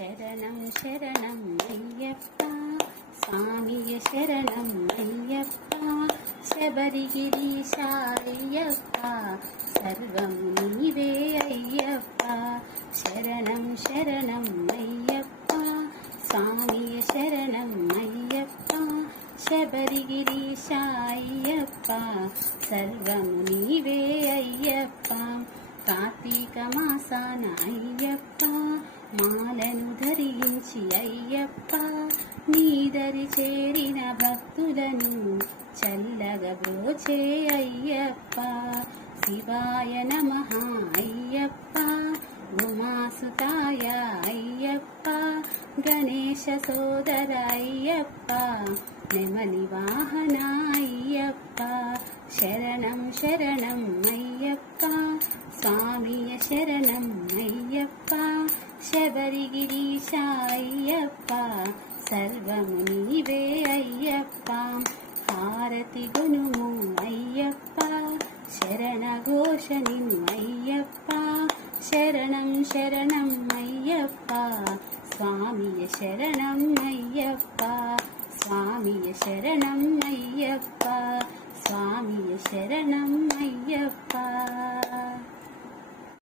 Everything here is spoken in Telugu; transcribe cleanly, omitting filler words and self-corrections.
ശരണം ശരണം അയ്യപ്പ സ്വാമിയെ ശരണം അയ്യപ്പ ശബരിഗിരീശ അയ്യപ്പ സർവം നീവേ അയ്യപ്പ ശരണം ശരണം അയ്യപ്പ സ്വാമിയെ ശരണം അയ്യപ്പ ശബരിഗിരീശ അയ്യപ്പ സർവം നീവേ అయ్యప్ప కార్తీక మాసాన అయ్యప్ప మాలను ధరించి అయ్యప్ప నీదరి చేరిన భక్తులను చల్లగా బ్రోచే అయ్యప్ప శివాయ నమః అయ్యప్ప ఉమాసుతాయ అయ్యప్ప గణేశ సోదర అయ్యప్ప నెమలి వాహన అయ్యప్ప శరణం శరణం అయ్యప్ప స్వామియ శరణం అయ్యప్ప శబరిగిరీశ అయ్యప్ప సర్వము నీవే అయ్యప్ప హారతి గుణము అయ్యప్ప శరణ ఘోష నిన్ను అయ్యప్ప శరణం శరణం అయ్యప్ప స్వామియ శరణం అయ్యప్ప స్వామియ శరణం అయ్యప్ప స్వామియ శరణం అయ్యప్ప.